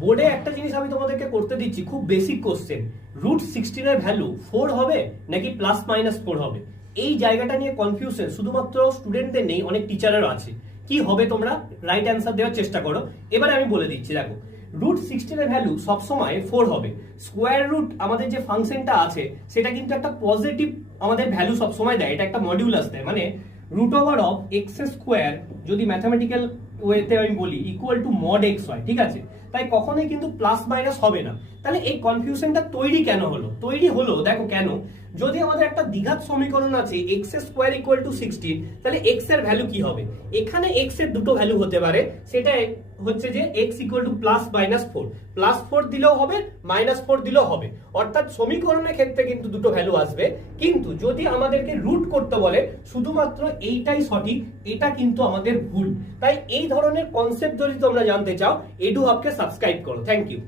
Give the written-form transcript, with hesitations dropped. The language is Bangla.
বোর্ডে একটা জিনিস আমি তোমাদেরকে করতে দিচ্ছি, খুব বেসিক কোশ্চেন, √16 এর ভ্যালু 4 হবে নাকি +-4 হবে? এই জায়গাটা নিয়ে কনফিউশন শুধুমাত্র স্টুডেন্টদের নেই, অনেক টিচারেরও আছে। কি হবে তোমরা রাইট অ্যান্সার দেওয়ার চেষ্টা করো। এবারে আমি বলে দিচ্ছি, দেখো √16 এর ভ্যালু সবসময় 4 হবে। স্কোয়ার রুট আমাদের যে ফাংশনটা আছে সেটা কিন্তু একটা পজিটিভ আমাদের ভ্যালু সবসময় দেয়, এটা একটা মডিউলাস দেয়, মানে √x² যদি ম্যাথামেটিক্যাল ওয়েতে আমি বলি ইকুয়াল টু mod x হয়, ঠিক আছে? তাই কখনোই কিন্তু প্লাস মাইনাস হবে না। তাহলে এই কনফিউশনটা তৈরি কেন হলো? তৈরি হলো দেখো কেন, যদি আমাদের একটা দ্বিঘাত সমীকরণ আছে x² = 16, তাহলে x এর ভ্যালু কি হবে? এখানে x এর দুটো ভ্যালু হতে পারে, সেটা হচ্ছে যে x = +-4, +4 দিলেও হবে, -4 দিলেও হবে, অর্থাৎ সমীকরণের ক্ষেত্রে কিন্তু দুটো ভ্যালু আসবে। কিন্তু যদি আমাদেরকে রুট করতে বলে শুধুমাত্র এইটাই সঠিক, এটা কিন্তু আমাদের ভুল। তাই এই ধরনের কনসেপ্ট যদি তোমরা জানতে চাও, এডুহাবকে সাবস্ক্রাইব করো। Thank you.